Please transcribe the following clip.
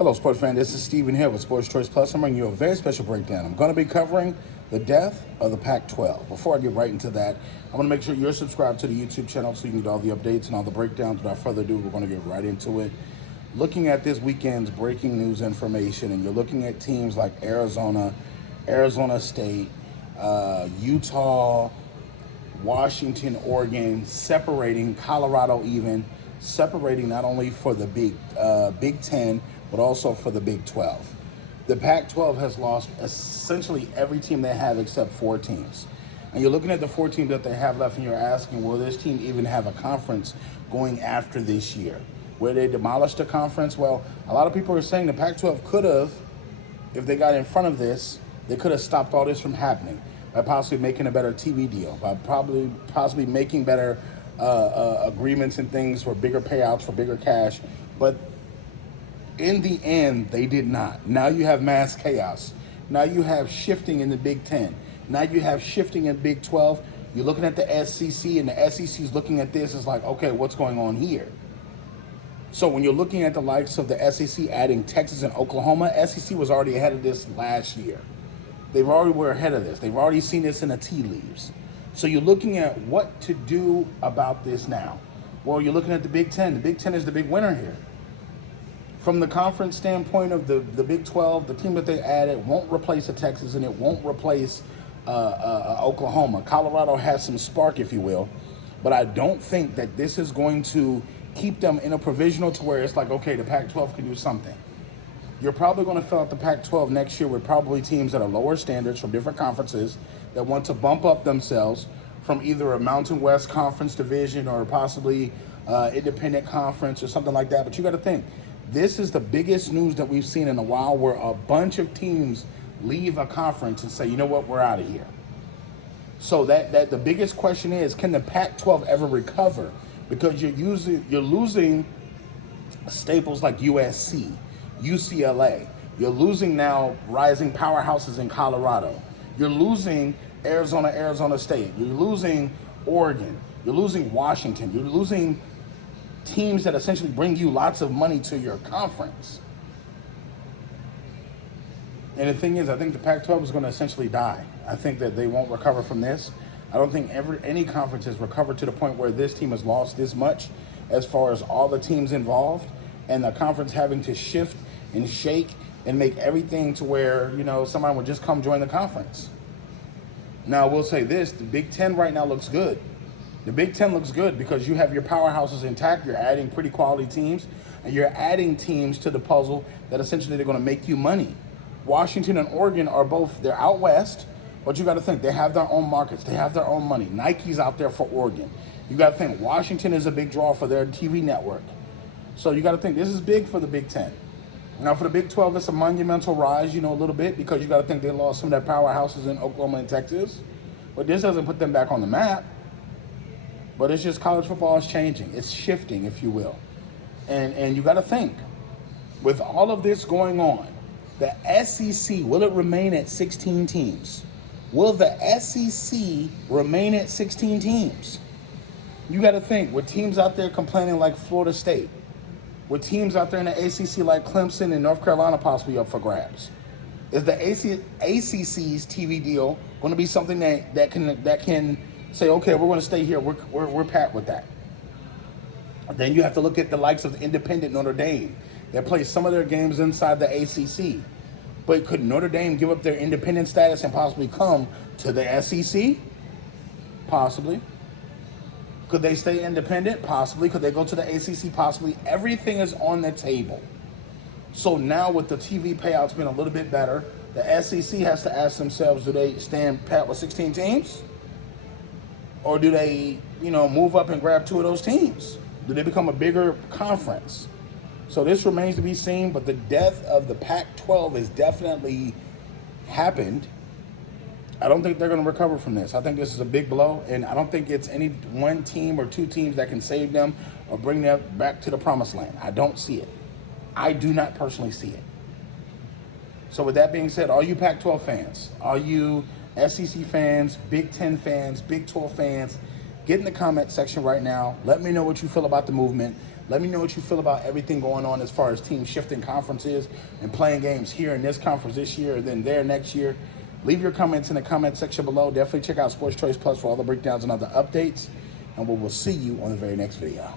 Hello, sports fan. This is Steven here with Sports Choice Plus. I'm bringing you a very special breakdown. I'm going to be covering the death of the Pac-12. Before I get right into that, I want to make sure you're subscribed to the YouTube channel so you can get all the updates and all the breakdowns. Without further ado, we're going to get right into it. Looking at this weekend's breaking news information, and you're looking at teams like Arizona, Arizona State, Utah, Washington, Oregon, separating Colorado, even separating not only for the Big Ten, but also for the Big 12. The Pac-12 has lost essentially every team they have except 4 teams. And you're looking at the 4 teams that they have left, and you're asking, will this team even have a conference going after this year? Will they demolish the conference? Well, a lot of people are saying the Pac-12 could have, if they got in front of this, they could have stopped all this from happening by possibly making a better TV deal, by possibly making better agreements and things for bigger payouts, for bigger cash. But in the end, they did not. Now you have mass chaos. Now you have shifting in the Big Ten. Now you have shifting in Big 12. You're looking at the SEC, and the SEC is looking at this. It's like, okay, what's going on here? So when you're looking at the likes of the SEC adding Texas and Oklahoma, SEC was already ahead of this last year. They already were ahead of this. They've already seen this in the tea leaves. So you're looking at what to do about this now. Well, you're looking at the Big Ten. The Big Ten is the big winner here. From the conference standpoint of the Big 12, the team that they added won't replace a Texas, and it won't replace Oklahoma. Colorado has some spark, if you will, but I don't think that this is going to keep them in a provisional to where it's like, okay, the Pac-12 can do something. You're probably going to fill out the Pac-12 next year with probably teams that are lower standards from different conferences that want to bump up themselves from either a Mountain West Conference division or possibly independent conference or something like that. But you got to think, this is the biggest news that we've seen in a while, where a bunch of teams leave a conference and say, you know what, we're out of here. So that the biggest question is, can the Pac-12 ever recover? Because you're losing staples like USC, UCLA. You're losing now rising powerhouses in Colorado. You're losing Arizona State. You're losing Oregon. You're losing Washington. You're losing teams that essentially bring you lots of money to your conference. And the thing is, I think the Pac-12 is going to essentially die. I think that they won't recover from this. I don't think any conference has recovered to the point where this team has lost this much as far as all the teams involved, and the conference having to shift and shake and make everything to where, you know, somebody would just come join the conference. Now, I will say this, the Big Ten right now looks good. The Big Ten looks good because you have your powerhouses intact, you're adding pretty quality teams, and you're adding teams to the puzzle that essentially they're going to make you money. Washington and Oregon are both, they're out west, but you got to think, they have their own markets, they have their own money. Nike's out there for Oregon. You got to think, Washington is a big draw for their TV network. So you got to think, this is big for the Big Ten. Now for the Big 12, it's a monumental rise, you know, a little bit, because you got to think they lost some of their powerhouses in Oklahoma and Texas. But this doesn't put them back on the map. But it's just college football is changing. It's shifting, if you will. And you got to think, with all of this going on, the SEC, will it remain at 16 teams? Will the SEC remain at 16 teams? You got to think, with teams out there complaining like Florida State, with teams out there in the ACC like Clemson and North Carolina possibly up for grabs, is the ACC's TV deal going to be something that can say, okay, we're going to stay here, we're pat with that? Then you have to look at the likes of the independent Notre Dame that plays some of their games inside the ACC. But could Notre Dame give up their independent status and possibly come to the SEC? Possibly. Could they stay independent? Possibly. Could they go to the ACC? Possibly. Everything is on the table. So now with the TV payouts being a little bit better, the SEC has to ask themselves, do they stand pat with 16 teams? Or do they, move up and grab 2 of those teams? Do they become a bigger conference? So this remains to be seen, but the death of the Pac-12 has definitely happened. I don't think they're going to recover from this. I think this is a big blow, and I don't think it's any one team or 2 teams that can save them or bring them back to the promised land. I don't see it. I do not personally see it. So with that being said, all you Pac-12 fans, all you SEC fans, Big Ten fans, Big 12 fans, get in the comment section right now. Let me know what you feel about the movement. Let me know what you feel about everything going on as far as teams shifting conferences and playing games here in this conference this year and then there next year. Leave your comments in the comment section below. Definitely check out Sports Choice Plus for all the breakdowns and other updates. And we will see you on the very next video.